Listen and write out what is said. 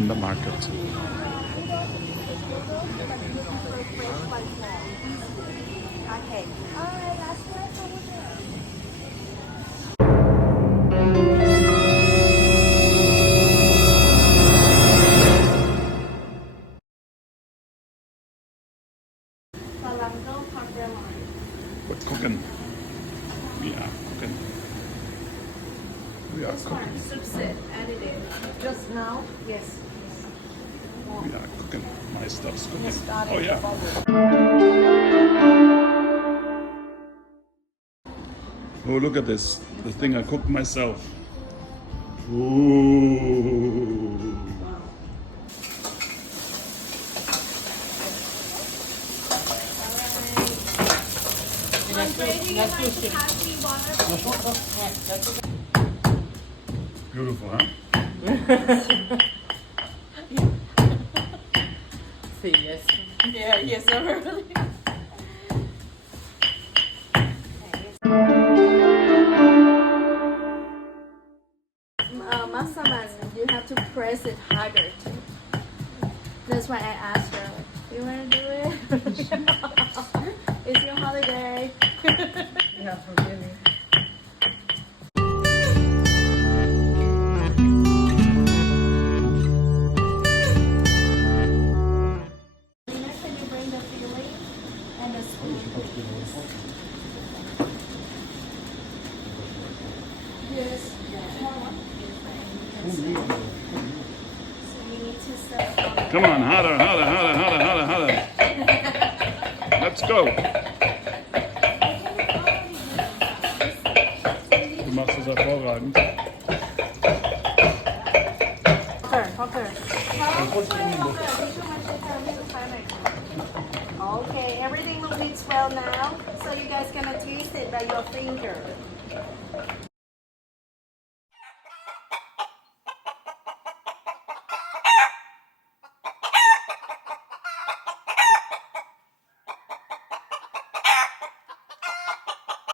in the market. Okay. Galangal Cooking. We're cooking. We are cooking. We are cooking. Subset edited. Just now? Yes. We are cooking. My stuff's cooking. Started Oh yeah. Oh, look at this. The thing I cooked myself. Ooh. I'm ready my spicy water. Beautiful, huh? Say yes. Yeah, yes, really. Masaman, you have to press it harder too. That's why I asked her, you want to do it? It's your holiday. Yeah, really. Can you bring the filling and the spoon, please? Yes. So you need to start from Come on, harder, harder, harder, harder, harder, harder. Let's go. Du machst es hervorragend. Poker. Okay, everything will mix well now. So you guys gonna taste it by your finger.